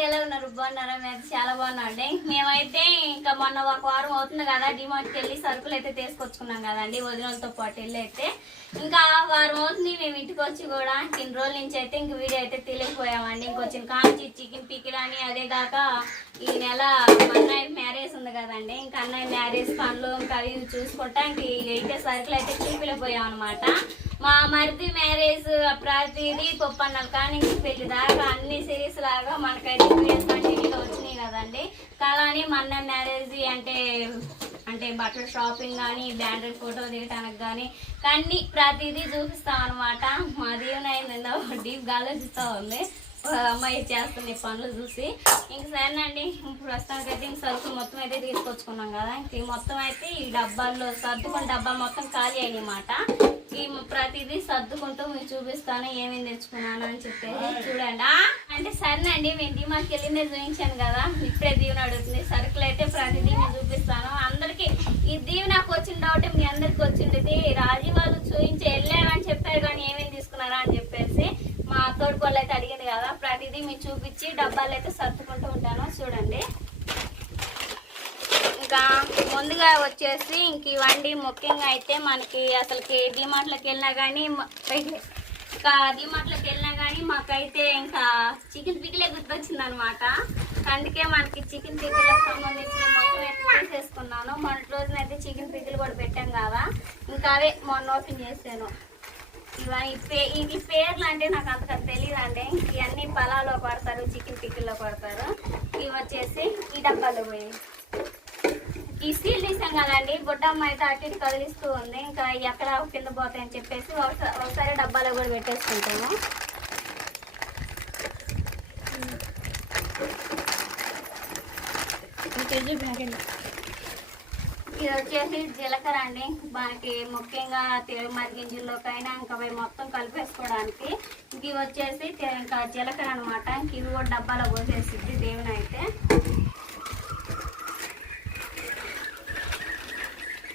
అండి ఎలా ఉన్నారు? బాగున్నారా? మేము చాలా బాగున్నాం అండి. మేమైతే ఇంకా మొన్న ఒక వారం అవుతుంది కదా డిమార్ట్కి వెళ్ళి సరుకులు అయితే తీసుకొచ్చుకున్నాం కదండి వదినలతో పాటు వెళ్ళి అయితే ఇంకా వారం అవుతుంది మేము ఇంటికి వచ్చి కూడా ఇన్ని రోజుల నుంచి అయితే ఇంక వీడియో అయితే తెలియకపోయామండి ఇంకొచ్చిన కాంచి చికెన్ పికిడాని అదే కాక ఈ నెల అన్నయ్య మ్యారేజ్ ఉంది కదండి. ఇంకా అన్నయ్య మ్యారేజ్ పనులు ఇంకా అవి చూసుకుంటా ఇంక అయితే సరుకులు అయితే చూపిలేకపోయాం అనమాట మా మరిది మ్యారేజ్ ప్రతిదీ పొప్పన్నలు కానీ పెళ్ళి దాకా అన్ని సిరీస్ లాగా మనకైతే వీడియోస్ కంటిన్యూగా వచ్చినాయి కదండి. కానీ మన మ్యారేజ్ అంటే అంటే బట్టల షాపింగ్ కానీ బ్యాండెడ్ ఫోటో దిగటానికి కానీ కానీ ప్రతిదీ చూపిస్తాం అనమాట మా దీవెన డీప్ ఆలోచిస్తూ ఉంది. అమ్మాయి చేస్తుంది పనులు చూసి. ఇంక సరేనండి ఇప్పుడు ప్రస్తుతానికి అయితే ఇంక సరుకులు మొత్తం అయితే తీసుకొచ్చుకున్నాం కదా. ఇంక మొత్తం అయితే ఈ డబ్బాల్లో సర్దుకుని డబ్బా మొత్తం ఖాళీ అయ్యమాట ఈ ప్రతిదీ సర్దుకుంటూ మీకు చూపిస్తాను ఏమేమి తెచ్చుకున్నాను అని చెప్పేసి చూడండి. అంటే సరేనండి మేము డిమార్ట్కి వెళ్ళిందే చూపించాను కదా. ఇప్పుడే దీవెన అడుగుతుంది. సరుకులు అయితే ప్రతిదీ నేను చూపిస్తాను అందరికి ఈ దీవి నాకు వచ్చిన డౌట్ మీ అందరికి వచ్చింది రాజీ వాళ్ళు చూపించి వెళ్ళారని చెప్పారు కానీ ఏమేమి తీసుకున్నారా అని చెప్పేసి మా తోడుకోళ్ళు అయితే అడిగింది కదా ప్రతిదీ మీకు చూపించి డబ్బాలు అయితే సర్దుకుంటూ ఉంటాను చూడండి. ఇంకా ముందుగా వచ్చేసి ఇంక ఇవండి ముఖ్యంగా అయితే మనకి అసలుకి డిమార్ట్లోకి వెళ్ళినా కానీ ఇంకా డిమార్ట్లోకి వెళ్ళినా కానీ మాకైతే ఇంకా చికెన్ పికిలే గుర్తొచ్చింది అనమాట అందుకే మనకి చికెన్ పికిలకు సంబంధించిన మొత్తం అయితే చేసుకున్నాను మొన్నటి రోజునైతే చికెన్ పికిల్ కూడా పెట్టాం కదా. ఇంకా అవే మొన్న ఓపెన్ చేశాను. ఇవన్నీ పే ఇది పేర్లు అంటే నాకు అంతగా తెలియదు అండి ఇవన్నీ పొలాల్లో కొడతారు చికెన్ పికిల్లో కొడతారు. ఇవి వచ్చేసి ఈ డబ్బాలు పోయి. ఈ స్టీల్ తీసాం కదండి బుడ్డమ్మ అయితే అటు ఇటు కదిలిస్తూ ఉంది. ఇంకా ఎక్కడ కింద పోతాయని చెప్పేసి ఒకసారి ఒకసారి డబ్బాలో కూడా పెట్టేసుకుంటాము. ఇది వచ్చేసి జీలకర్ర అండి. మనకి ముఖ్యంగా తిరుమల గింజల్లోకైనా ఇంకా అవి మొత్తం కలిపేసుకోవడానికి ఇది ఇవి వచ్చేసి ఇంకా జీలకర్ర అనమాట ఇంక ఇవి కూడా డబ్బాలో పోసేసిద్ది దేవుని అయితే.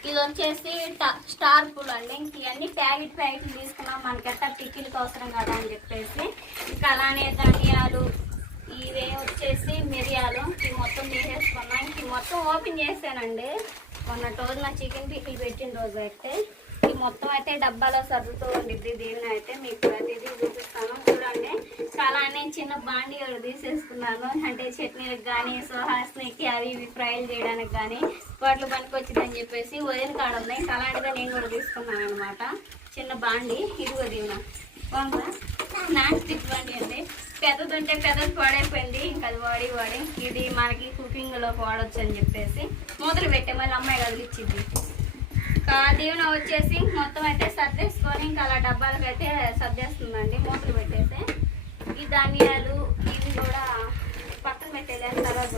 ఇది వచ్చేసి స్టార్ పూలు అండి. ఇంక ఇవన్నీ ప్యాకెట్ ప్యాకెట్లు తీసుకున్నాం. మనకి ఎట్లా అవసరం కదా అని చెప్పేసి. ఇంకా అలానే ధనియాలు ఇవే వచ్చేసి మిరియాలు ఇవి మొత్తం తీసేసుకున్నాం. ఇంక మొత్తం ఓపెన్ చేశానండి. మొన్న రోజు నా చికెన్ పికిల్ పెట్టిన రోజు అయితే ఈ మొత్తం అయితే డబ్బాలో సర్దుతూ ఉండిద్ది. దీన్ని అయితే మీకు ప్రతిదీ చూపిస్తాను. అలా నేను చిన్న బాండి కూడా తీసేసుకున్నాను. అంటే చట్నీలకు కానీ సుహాస్నికి అవి ఇవి ఫ్రైలు చేయడానికి కానీ వాటిలో పనికి వచ్చిందని చెప్పేసి వదిన కాడ ఉన్నాయి. అలాంటిదే నేను కూడా తీసుకున్నాను అనమాట చిన్న బాండి. ఇదిగో దీవెన. బాగుందా? నాన్ స్టిక్ బండి అండి పెద్దది ఉంటే పెద్దది పాడైపోయింది. ఇంకా అది వాడి వాడి. ఇది మనకి కుకింగ్లో లో అని చెప్పేసి మూతలు పెట్టే. మళ్ళీ అమ్మాయి కదిలిచ్చింది ఇంకా దీవెన వచ్చేసి మొత్తం అయితే సర్దేసుకొని ఇంకా అలా డబ్బాలకు అయితే సర్దేస్తుందండి. మూతలు పెట్టి. ఈ ధనియాలు ఇవి కూడా పక్కన పెట్టేది తర్వాత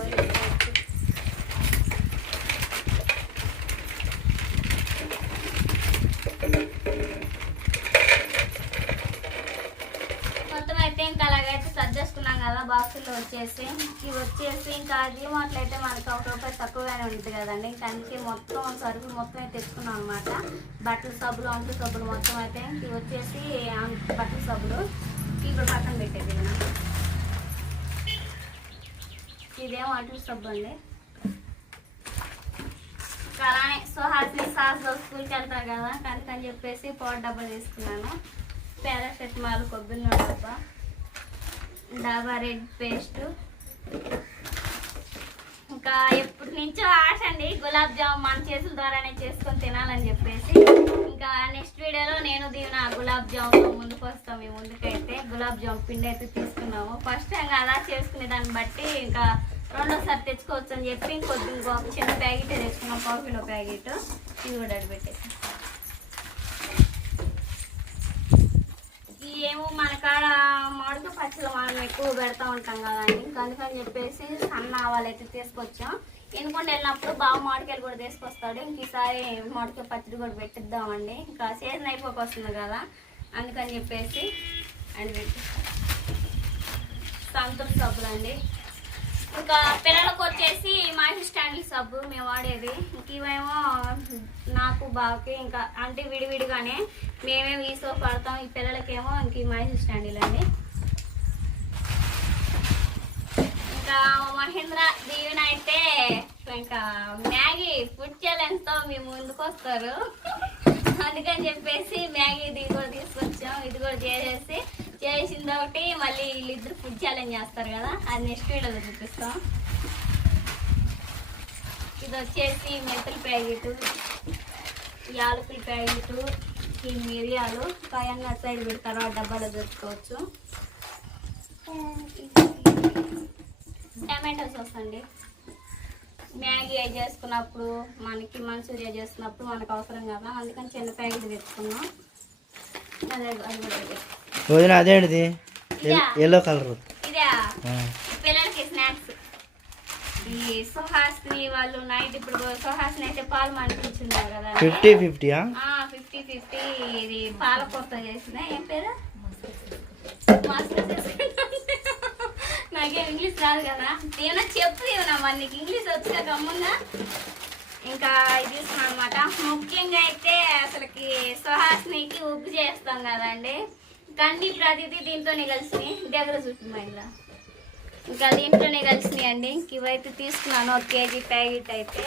మొత్తం అయితే ఇంకా అలాగైతే సర్దేసుకున్నాం కదా బాక్సుల్లో వచ్చేసి. ఇవి వచ్చేసి ఇంకా అది అయితే మనకి ఒక రూపాయి తక్కువగానే ఉంటుంది కదండి. ఇంకా అందుకే మొత్తం సరుకులు మొత్తం అయితే తెచ్చుకున్నాం అనమాట బట్టల సబ్బులు అంటు సబ్బులు మొత్తం అయితే ఇవి వచ్చేసి బట్టల సబ్బులు. ఇప్పుడు పక్కన పెట్టేది ఇదేం వాటర్ అంటు సబ్బు అండి? అలానే సో సుహాసిని సాస్ స్కూల్కి వెళ్తారు కదా అని చెప్పేసి పౌడర్ డబ్బా తీసుకున్నాను. పారాసెటమాల్ కొబ్బరి నూనె డబ్బా డాబా రెడ్ పేస్ట్. ఇంకా ఎప్పటి నుంచో ఆశ అండి. గులాబ్ జామ్ మన చేతుల ద్వారానే చేసుకొని తినాలని చెప్పేసి. ఇంకా నెక్స్ట్ వీడియోలో నేను దీని గులాబ్ జామ్ ముందుకు వస్తాం. మీ ముందుకైతే గులాబ్ జామ్ పిండి అయితే తీసుకున్నాము. ఫస్ట్ ఇంకా అలా చేసుకునే దాన్ని బట్టి ఇంకా రెండోసారి తెచ్చుకోవచ్చు అని చెప్పి ఇంకొద్ది ఇంకో చిన్న ప్యాకెట్ తెచ్చుకున్నాం. కాఫీలో ప్యాకెట్. ఇది కూడా అడిపెట్టేసి ఏమో మన కాడ మామిడికాయ పచ్చళ్ళు మనం ఎక్కువ పెడతా ఉంటాం కదా ఇంకా అందుకని చెప్పేసి సన్న ఆవాలు అయితే తీసుకొచ్చాం. ఎందుకంటే వెళ్ళినప్పుడు బాగా మామిడికాయలు కూడా తీసుకొస్తాడు. ఇంక ఈసారి మామిడికాయ పచ్చడి కూడా పెట్టిద్దామండి. ఇంకా సీజన్ అయిపోక వస్తుంది కదా. అందుకని చెప్పేసి అండ్. సంతూర్ సబ్బులు అండి ఇంకా పిల్లలకు వచ్చేసి మాహి స్టాండ్ల సబ్బు మేము వాడేది. ఇంక ఇవేమో నాకు బాగా ఇంకా అంటే విడివిడిగానే మేమేమి ఈ సోప్ వాడతాం. ఈ పిల్లలకేమో ఇంక ఈ మాహి స్టాండిల్ అండి. ఇంకా మహేంద్ర దీవెన అయితే ఇంకా మ్యాగీ ఫుడ్ ఛాలెంజ్తో మీ ముందుకు వస్తారు. అందుకని చెప్పేసి మ్యాగీ ఇది కూడా తీసుకొచ్చాం. ఇది కూడా చేసేసి చేసింది ఒకటి మళ్ళీ వీళ్ళిద్దరు ఫుడ్ ఛాలెంజ్ చేస్తారు కదా. అది నెక్స్ట్ వీడియోలో చూపిస్తాం. ఇది వచ్చేసి మెంతుల ప్యాకెట్ యాలకుల ప్యాకెట్ ఈ మిరియాలు. పైన సైడ్ పెడతారు ఆ డబ్బాలో దొరుకుకోవచ్చు టమాటో సాస్ అండి. మ్యాగీ అవి చేసుకున్నప్పుడు మనకి మంచూరియా చేసుకున్నప్పుడు మనకు అవసరం కదా. అందుకని చిన్న ప్యాకెట్ తెచ్చుకున్నాం. అదే అది కూడా వదిన అదేంటిది ఇదా? ఎల్లో కలర్ పిల్లలకి స్నాక్స్ ఈ సుహాస్ని వాళ్ళు నైట్ ఇప్పుడు సుహాస్ని అయితే పాలు మనిపించున్నారు కదా. ఫిఫ్టీ ఫిఫ్టీయా ఫిఫ్టీ ఫిఫ్టీ ఇది చేసిన. ఏం పేరు. నాకేం ఇంగ్లీష్ రాదు కదా. ఏమన్నా చెప్పు ఏమన్నా ఇంగ్లీష్ వచ్చా గమ్ముగా ఇంకా ఇది తీసుకున్నాను అనమాట ముఖ్యంగా అయితే అసలుకి సుహాస్నికి ఉప్పు చేస్తాం కదండి. కంది ప్రతిదీ దీంతోనే కలిసినాయి. దగ్గర చుట్టుమైందా ఇంకా దీంట్లోనే కలిసినాయి అండి. ఇవైతే తీసుకున్నాను. ఒక కేజీ ప్యాకెట్ అయితే.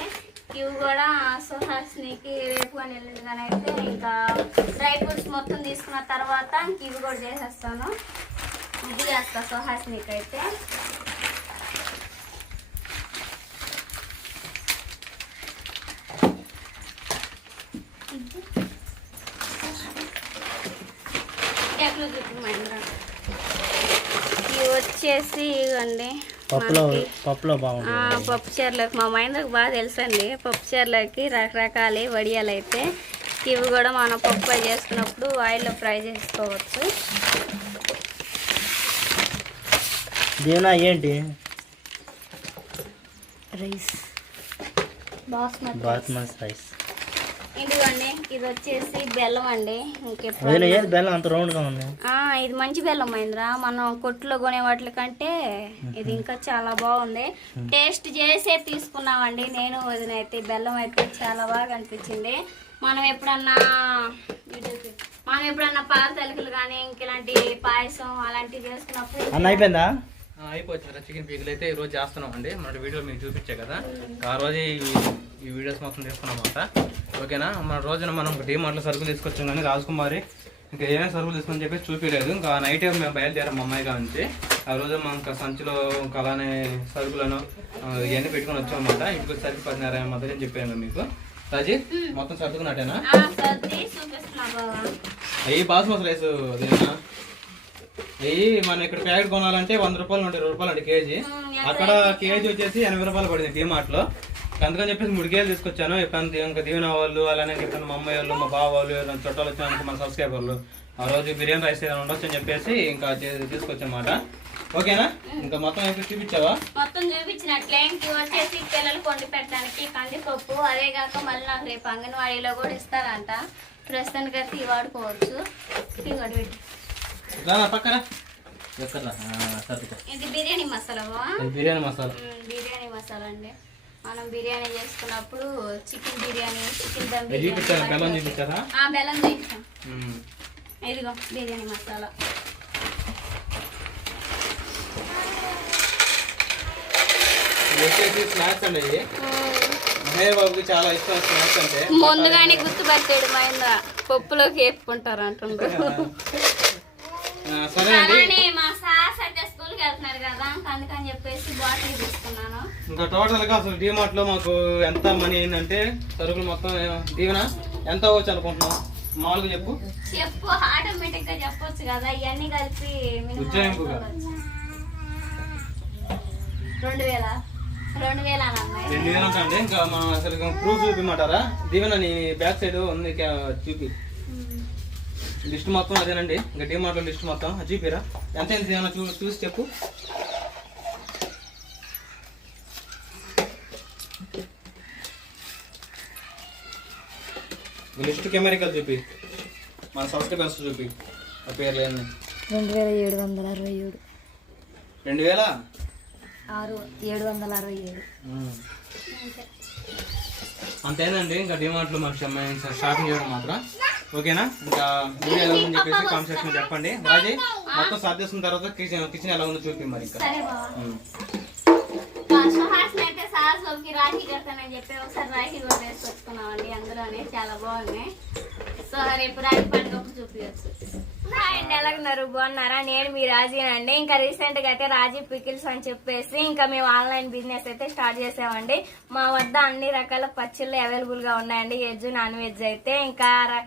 ఇవి కూడా సుహాసినికి రేపు అని ఎల్లుండి అయితే ఇంకా డ్రై ఫ్రూట్స్ మొత్తం తీసుకున్న తర్వాత ఇంక ఇవి కూడా చేసేస్తాను. ఇది చేస్తా సుహాసినికి అయితే. ఇవి వచ్చేసి ఇవ్వండి పప్పులో మనకి. పప్పులో ఆ, బాగుంటుంది పప్పు చీరలకు మా మహేంద్రకు బాగా తెలుసండి. పప్పు చీరలకి రకరకాల వడియాలు అయితే. ఇవి కూడా మనం పప్పు ఫ్రై చేసుకున్నప్పుడు ఆయిల్లో ఫ్రై చేసుకోవచ్చు. దీవెన ఏంటి? రైస్. బాస్మతి బాస్మతి రైస్. ఇదిగోండి ఇది వచ్చేసి బెల్లం అండి. ఇంకెప్పుడు వదిన ఏది బెల్లం? అంత రౌండ్గా ఉంది. ఆ, ఇది మంచి బెల్లం మహేంద్ర మనం కొట్టులో కొనే వాటి కంటే ఇది ఇంకా చాలా బాగుంది. టేస్ట్ చేసే తీసుకున్నామండి. నేను వదిన అయితే బెల్లం అయితే చాలా బాగా అనిపించింది. మనం ఎప్పుడన్నా మనం ఎప్పుడన్నా పాల తలుకులు కానీ ఇంక ఇలాంటి పాయసం అలాంటివి చేసుకున్నప్పుడు అయిపోయిందా? అయిపోతుంది చికెన్ పీకులు అయితే ఈ రోజు చేస్తున్నాం అండి మన వీడియో మీకు చూపించే కదా. ఆ రోజు ఈ వీడియోస్ మొత్తం తీసుకున్నాం అన్నమాట. ఓకేనా? మన రోజున మనం డీమార్ట్లో సరుకులు తీసుకొచ్చాం కానీ రాజకుమారి ఇంకా ఏమేమి సరుకులు తీసుకొని చెప్పేసి చూపించలేదు. ఇంకా నైట్ మేము బయలుదేరాం మా అమ్మాయి నుంచి. ఆ రోజు మనం ఇంకా సంచిలో ఇంకా అలానే సరుకులను ఇవన్నీ పెట్టుకొని వచ్చాం అన్నమాట. ఇంటికి వచ్చేసరికి పదిన్నర మధ్య అని చెప్పాను మీకు. రాజీ మొత్తం సర్దుకున్నట్టేనా అయ్యి బాస్మతి రైస్ అదేనా? అయ్యి మనం ఇక్కడ ప్యాకెట్ కొనాలంటే వంద రూపాయలు ఉంటాయి ఇరవై రూపాయలు అంటే కేజీ. అక్కడ కేజీ వచ్చేసి ఎనభై రూపాయలు పడింది డిమార్ట్లో అందుకని చెప్పేసి మూడు కేజీలు తీసుకొచ్చాను ఇప్పుడు ఇంకా దీవెన వాళ్ళు అలానే చెప్పాను మా అమ్మాయి వాళ్ళు మా బావ వాళ్ళు చుట్టాలు వచ్చిన మన సబ్స్క్రైబర్లు ఆ రోజు బిర్యానీ రైస్ ఏదైనా ఉండొచ్చు అని చెప్పేసి ఇంకా తీసుకొచ్చనమాట ఓకేనా? ఇంకా మొత్తం అయితే చూపించావా? మొత్తం చూపించినట్లే ఇంక వచ్చేసి పిల్లలు కొండి పెట్టడానికి కందిపప్పు అదే కాక మళ్ళీ నాకు రేపు అంగన్వాడీలో కూడా ఇస్తారంట. ప్రస్తుతానికి అయితే ఇవి వాడుకోవచ్చు ఇంకోటి పెట్టు. పక్కన. ఇది బిర్యానీ మసాలా? ఇది బిర్యానీ మసాలా. మ్మ్, బిర్యానీ మసాలా అండి. మనం బిర్యానీ చేసుకున్నప్పుడు చికెన్ బిర్యానీ చికెన్ దమ్ ఇది బిర్యానీ బెల్లం చూపించాం. ఇదిగో బిర్యానీ మసాలా. ఇది వచ్చేసి స్నాక్స్ అండి ఇవి. మహేష్ బాబుకి చాలా ఇష్టం స్నాక్స్ అంటే. ముందుగానే గుర్తుపట్టాడు మైంద పప్పులోకి వేపుకుంటారు ఆ, సరే అండి. అలానే మా సార్స్ అయితే స్కూల్కి వెళ్తున్నారు కదా అందుకని చెప్పేసి బాటిల్ తీసుకున్నాను. ఇంకా టోటల్గా అసలు డిమార్ట్లో మాకు ఎంత మనీ అయిందంటే సరుకులు మొత్తం దీవెన ఎంత అవ్వచ్చు అనుకుంటున్నాం మామూలుగా చెప్పు. చెప్పు ఆటోమేటిక్గా చెప్పొచ్చు కదా ఇవన్నీ కలిపి ఉజ్జాయింపుగా. రెండు వేల రెండు వేల రెండు వేలు అంటే ఇంకా మనం అసలు ప్రూఫ్ చూపిమంటారా? దీవెన నీ బ్యాక్ సైడ్ ఉంది చూపి. లిస్ట్ మొత్తం అదేనండి. ఇంకా డిమార్ట్లో లిస్ట్ మొత్తం. అది చూపిరా ఎంత అయింది ఏమన్నా చూ చూసి చెప్పు. లిస్ట్ కెమెరికల్ చూపి. మన సబ్స్క్రైబర్స్ చూపి. ఆ పేర్లు ఏంది రెండు వేల ఏడు వందల అరవై ఏడు. రెండు వేల? ఆరు ఏడు వందల అరవై ఏడు. అంతేనండి. ఇంకా డిమార్ట్లో మాకు సంబంధించిన షాపింగ్ చేయడం మాత్రం. ఓకేనా? ఇంకా వీడియో ఎలా ఉందని చెప్పేసి కామెంట్ సెక్షన్ చెప్పండి. రాజీ మొత్తం సర్దేసిన తర్వాత కిచెన్ కిచెన్ ఎలా ఉందో చూపి మరి ఇంకా సరే సాహసంకి రాఖీ కడతానని చెప్పి ఒకసారి రాఖీ కూడా వేసుకొచ్చుకున్నామండి అందులోనే చాలా బాగున్నాయి. సో రేపు రాఖీ పండుగ చూపించచ్చు హాయ్ అండి ఎలాగున్నారు? బాగున్నారా? నేను మీ రాజీనండి. ఇంకా రీసెంట్గా అయితే రాజీ పికిల్స్ అని చెప్పేసి ఇంకా మేము ఆన్లైన్ బిజినెస్ అయితే స్టార్ట్ చేసామండి. మా వద్ద అన్ని రకాల పచ్చళ్ళు అవైలబుల్గా ఉన్నాయండి. వెజ్ నాన్ వెజ్ అయితే ఇంకా ర-